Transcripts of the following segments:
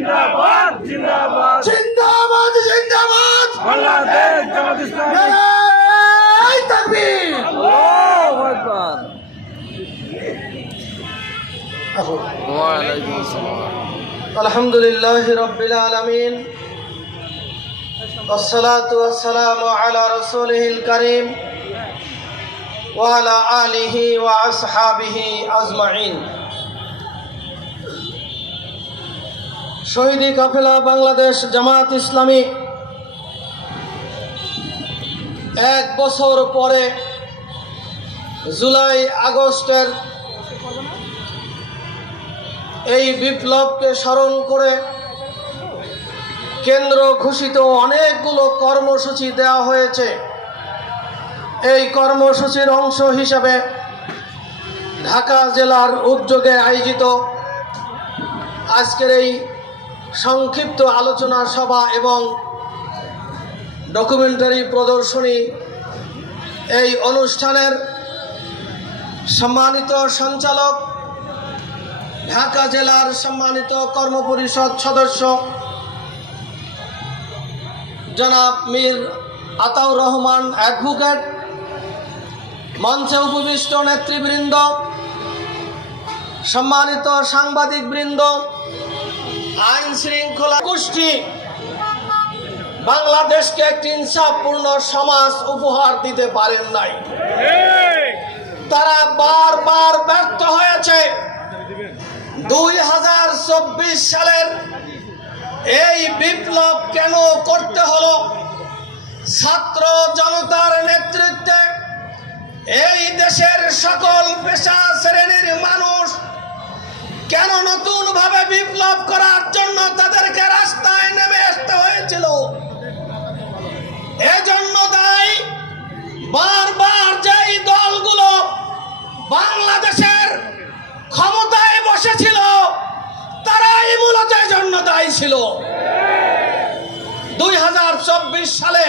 জিন্দাবাদ জিন্দাবাদ জিন্দাবাদ জিন্দাবাদ বাংলাদেশ জামাত ইসলামী নারাই তাকবীর আল্লাহু আকবার الحمد لله رب العالمين والصلاة والسلام على رسوله الكريم وعلى آله وأصحابه أجمعين শহীদি কাফেলা বাংলাদেশ জামাত ইসলামী এক বছর পরে জুলাই আগস্টের এই বিপ্লবকে স্মরণ করে কেন্দ্র ঘোষিত অনেকগুলো কর্মসূচি দেওয়া হয়েছে। এই কর্মসূচির অংশ হিসেবে ঢাকা জেলার উদ্যোগে আয়োজিত আজকের এই সংক্ষিপ্ত আলোচনা সভা এবং ডকুমেন্টারি প্রদর্শনী এই অনুষ্ঠানের সম্মানিত সঞ্চালক, ঢাকা জেলার সম্মানিত কর্মপরিষদ সদস্য, জনাব মীর আতাউর রহমান অ্যাডভোকেট মঞ্চে উপবিষ্ট নেতৃবৃন্দ, সম্মানিত সাংবাদিকবৃন্দ আইন শৃঙ্খলা গোষ্ঠী বাংলাদেশকে একটি ইনসাফপূর্ণ সমাজ উপহার দিতে পারেন নাই। তারা বারবার ব্যর্থ হয়েছে। দুই হাজার চব্বিশ সালের এই বিপ্লব কেন করতে হলো? ছাত্র জনতার নেতৃত্বে এই দেশের সকল পেশা শ্রেণির মানুষ কেন নতুন ভাবে বিপ্লব করার জন্য তাদেরকে রাস্তায় নেমে আসতে হয়েছিল? এজন্য তাই বারবার যেই দলগুলো বাংলাদেশের ক্ষমতায় বসেছিল, তারাই মূলত জন্য দায়ী ছিল। দুই হাজার চব্বিশ সালে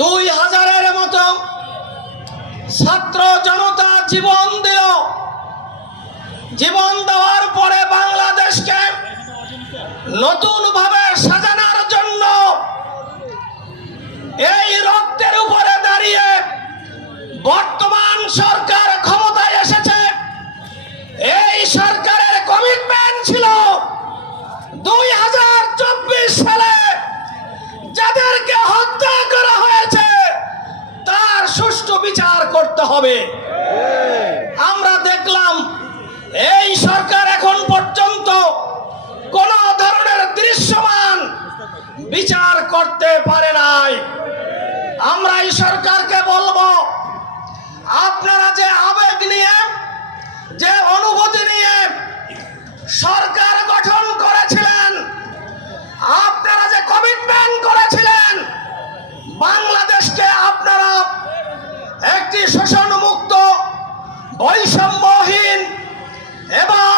দুই হাজারের মতো ছাত্র জনতা জীবন জীবন দেওয়ার পরে বাংলাদেশকে নতুন ভাবে সাজানোর জন্য এই রক্তের উপরে দাঁড়িয়ে বর্তমান সরকার ক্ষমতায় এসেছে। এই সরকারের কমিটমেন্ট ছিল দুই হাজার চব্বিশ সালে যাদেরকে হত্যা করা হয়েছে, তার সুষ্ঠু বিচার করতে হবে। বিচার করতে পারে নাই। আমরা এই সরকারকে বলব, আপনারা যে আবেগ নিয়ে, যে অনুভূতি নিয়ে সরকার গঠন করেছিলেন, আপনারা যে কমিটমেন্ট করেছিলেন, বাংলাদেশকে আপনারা একটি শোষণ মুক্ত বৈষম্যহীন এবং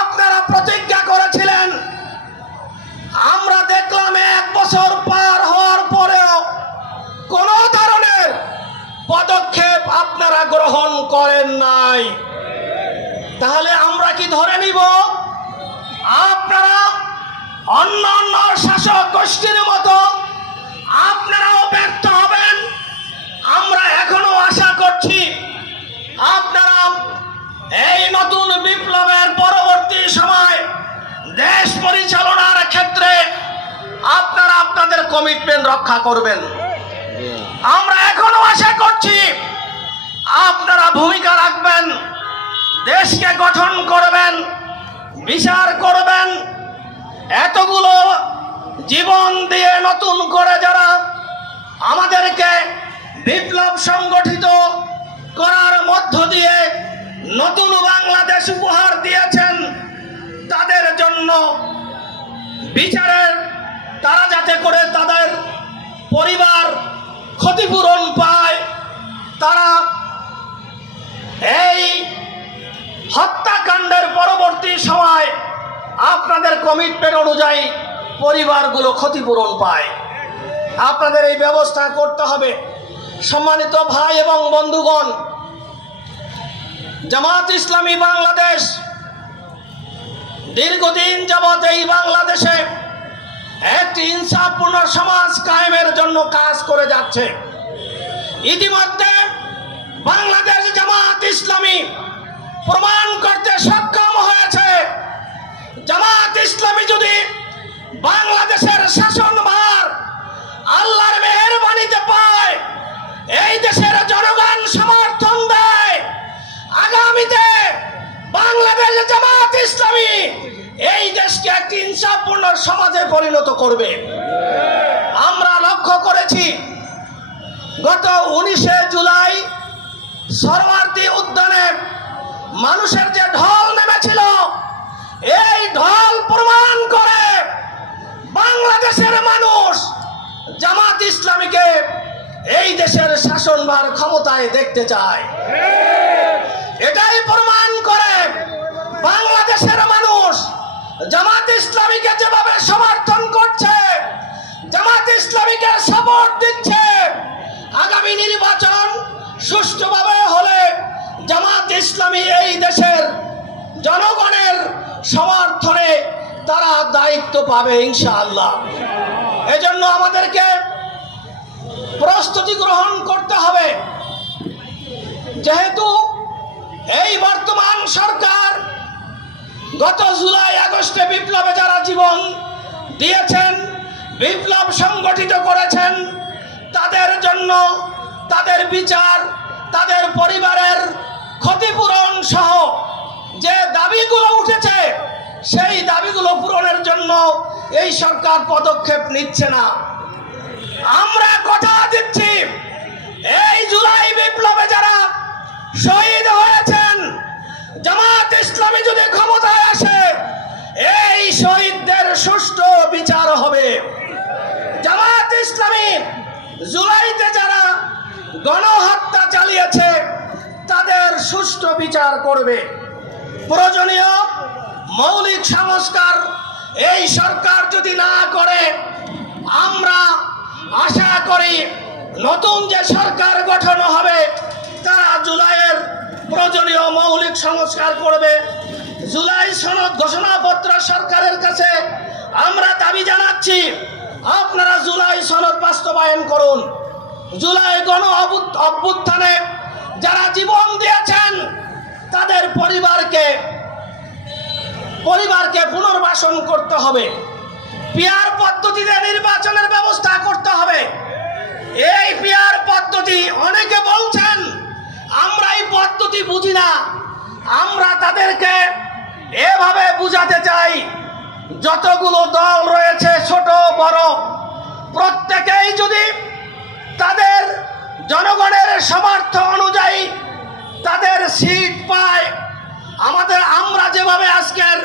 আপনারা প্রতিজ্ঞা করেছিলেন। আমরা দেখলাম এক বছর পার হওয়ার পরেও কোন ধরনের পদক্ষেপ আপনারা গ্রহণ করেন নাই। তাহলে আমরা কি ধরে নিব? পরিচালনার ক্ষেত্রে আপনারা আপনাদের কমিটমেন্ট রক্ষা করবেন। আমরা এখনও আশা করছি আপনারা ভূমিকা রাখবেন, দেশকে গঠন করবেন, বিচার করবেন। এতগুলো জীবন দিয়ে নতুন করে যারা আমাদেরকে বিপ্লব সংগঠিত করার মধ্য দিয়ে নতুন বাংলাদেশ বিচারের, তারা যাতে করে তাদের পরিবার ক্ষতিপূরণ পায়, তারা এই হত্যাকাণ্ডের পরবর্তী সময় আপনাদের কমিটমেন্ট অনুযায়ী পরিবারগুলো ক্ষতিপূরণ পায়। আপনাদের এই ব্যবস্থা করতে হবে। সম্মানিত ভাই এবং বন্ধুগণ, জামাত ইসলামী বাংলাদেশ দীর্ঘদিন যাবৎ এই বাংলাদেশে একটি ইনসাফপূর্ণ সমাজ কায়েমের জন্য কাজ করে যাচ্ছে। ইতিমধ্যে বাংলাদেশ জামাত ইসলামী প্রমাণ করতে সক্ষম হয়েছে। জামাত ইসলামী যদি বাংলাদেশের শাসনভার আল্লাহর মেহরবানিতে পায়, এই দেশের জনগণ সমর্থন দেয়, আগামীতে বাংলাদেশ জামাত ইসলামী এই দেশকে একটি ইনসাফপূর্ণ সমাজে পরিণত করবে। আমরা লক্ষ্য করেছি, গত উনিশে জুলাই সরওয়ার্দী উদ্যানে মানুষের যে ঢল নেমেছিল, এই ঢল প্রমাণ করে বাংলাদেশের মানুষ জামাত ইসলামীকে এই দেশের শাসনভার ক্ষমতায় দেখতে চায়। এটাই প্রমাণ করে বাংলাদেশের মানুষ জামাত ইসলামীকে যেভাবে সমর্থন করছে, জামাত ইসলামীকে সাপোর্ট দিচ্ছে, আগামী নির্বাচন সুষ্ঠুভাবে হলে জামাত ইসলামী এই দেশের জনগণের সমর্থনে তারা দায়িত্ব পাবে ইনশাআল্লাহ। এজন্য আমাদেরকে প্রস্তুতি গ্রহণ করতে হবে। যেহেতু এই বর্তমান সরকার গত জুলাই, আগস্টে বিপ্লবে যারা জীবন দিয়েছেন, বিপ্লব সংগঠিত করেছেন, তাদের জন্য তাদের বিচার, তাদের পরিবারের ক্ষতিপূরণ সহ যে দাবিগুলো উঠেছে, সেই দাবিগুলো পূরণের জন্য এই সরকার পদক্ষেপ নিচ্ছে না। আমরা কথা দিচ্ছি, এই জুলাই বিপ্লবে যারা শহীদ জামাত ইসলামী যদি ক্ষমতায় আসে, এই শহীদদের সুষ্ঠু বিচার হবে। জামাত ইসলামী জুলাইতে যারা গণহত্যা চালিয়েছে, তাদের সুষ্ঠু বিচার করবে। প্রয়োজনীয় মৌলিক সংস্কার এই সরকার যদি না করে, আমরা আশা করি নতুন যে সরকার গঠন হবে, তারা জুলাইয়ের প্রয়োজনীয় মৌলিক সংস্কার করবে। জুলাই সনদ ঘোষণাপত্র সরকারের কাছে আমরা দাবি জানাচ্ছি, আপনারা জুলাই সনদ বাস্তবায়ন করুন। জুলাই গণ অভ্যুত্থানে যারা জীবন দিয়েছেন, তাদের পরিবারকে পরিবারকে পুনর্বাসন করতে হবে। পিয়ার পদ্ধতিতে নির্বাচনের ব্যবস্থা করতে হবে। এই পিয়ার পদ্ধতি অনেকে বলছেন আমরা এই পদ্ধতি বুঝি না। আমরা তাদেরকে এভাবে বুঝাতে চাই, যতগুলো দল রয়েছে, ছোট, বড়, প্রত্যেকেই যদি তাদের জনগণের সমর্থ অনুযায়ী তাদের সিট পায়, আমাদের আমরা যেভাবে আজকের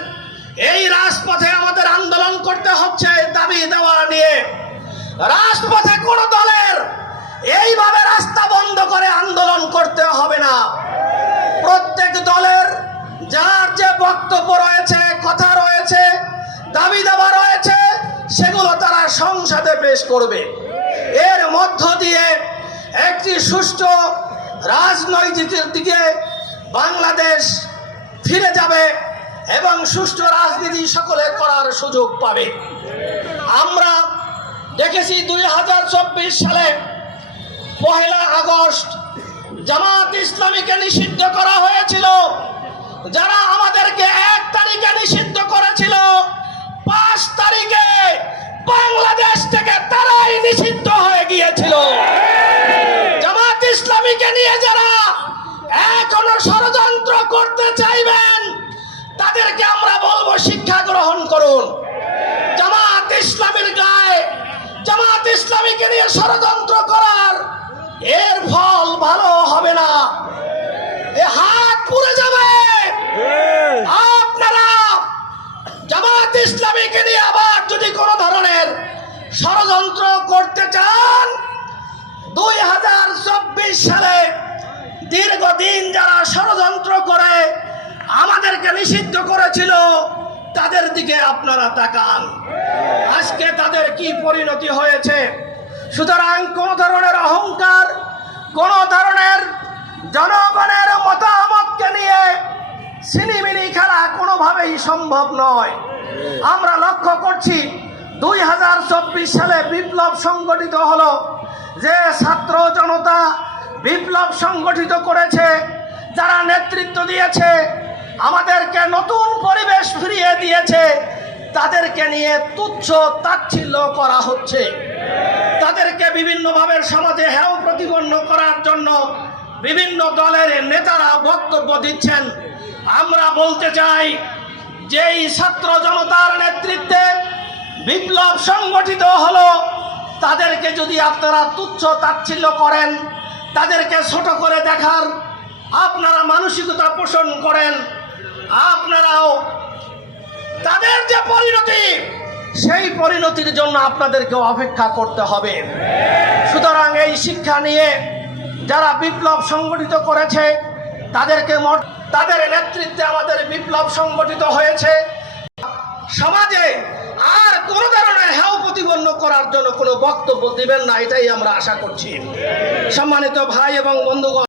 এই রাজপথে আমাদের আন্দোলন করতে হচ্ছে, দাবি দেওয়া নিয়ে, রাজপথে কোন দলের এইভাবে করে আন্দোলন করতে হবে না। প্রত্যেক দলের যার যে বক্তব্য রয়েছে, কথা রয়েছে, দাবি দাবা রয়েছে, সেগুলো তারা সংসদে পেশ করবে। এর মধ্য দিয়ে একটি সুষ্ঠু রাজনৈতিকের দিকে বাংলাদেশ ফিরে যাবে এবং সুষ্ঠু রাজনীতি সকলে করার সুযোগ পাবে। আমরা দেখেছি দুই হাজার চব্বিশ সালে পহেলা আগস্ট জামাত ইসলামীকে নিষিদ্ধ করা হয়েছিল। যারা আমাদেরকে এক তারিখে নিষিদ্ধ করেছিল, পাঁচ তারিখে বাংলাদেশ থেকে তারাই নিষিদ্ধ হয়ে গিয়েছিল। জামাত ইসলামীকে নিয়ে যারা এখনও ষড়যন্ত্র করতে চাইবেন, তাদেরকে আমরা বলব শিক্ষা গ্রহণ করুন। জামাত ইসলামের গায়ে, জামাত ইসলামীকে নিয়ে ষড়যন্ত্র করার এর ফল ভালো হবে না। এ হাত পুড়ে যাবে। আপনারা জামাত ইসলামীকে নিয়ে আবার যদি কোনো ধরনের ষড়যন্ত্র করতে চান, দুই হাজার চব্বিশ সালে দীর্ঘদিন যারা ষড়যন্ত্র করে আমাদেরকে নিষিদ্ধ করেছিল, তাদের দিকে আপনারা তাকান। আজকে তাদের কি পরিণতি হয়েছে? সুতরাং কোন ধরনের অহংকার, কোন ধরনের জনগণের মতামতকে নিয়ে সিনেমিনি খেলা কোনোভাবেই সম্ভব নয়। আমরা লক্ষ্য করছি, দুই হাজার চব্বিশ সালে বিপ্লব সংগঠিত হলো, যে ছাত্র জনতা বিপ্লব সংগঠিত করেছে, যারা নেতৃত্ব দিয়েছে, আমাদেরকে নতুন পরিবেশ ফিরিয়ে দিয়েছে, তাদেরকে নিয়ে তুচ্ছ তাচ্ছিল্য করা হচ্ছে। তাদেরকে বিভিন্নভাবে সমাজে হেয় প্রতিপন্ন করার জন্য বিভিন্ন দলের নেতারা বক্তব্য দিচ্ছেন। আমরা বলতে চাই, যেই ছাত্র জনতার নেতৃত্বে বিপ্লব সংগঠিত হলো, তাদেরকে যদি আপনারা তুচ্ছ তাচ্ছিল্য করেন, তাদেরকে ছোট করে দেখার আপনারা মানসিকতা পোষণ করেন, আপনারাও তাদের যে পরিণতি সেই পরিণতির জন্য আপনাদেরকে অপেক্ষা করতে হবে। সুতরাং এই শিক্ষা নিয়ে যারা বিপ্লব সংগঠিত করেছে, তাদেরকে তাদের নেতৃত্বে আমাদের বিপ্লব সংগঠিত হয়েছে। সমাজে আর কোনো ধরনের হেয় প্রতিপন্ন করার জন্য কোনো বক্তব্য দিবেন না, এটাই আমরা আশা করছি। সম্মানিত ভাই এবং বন্ধুগণ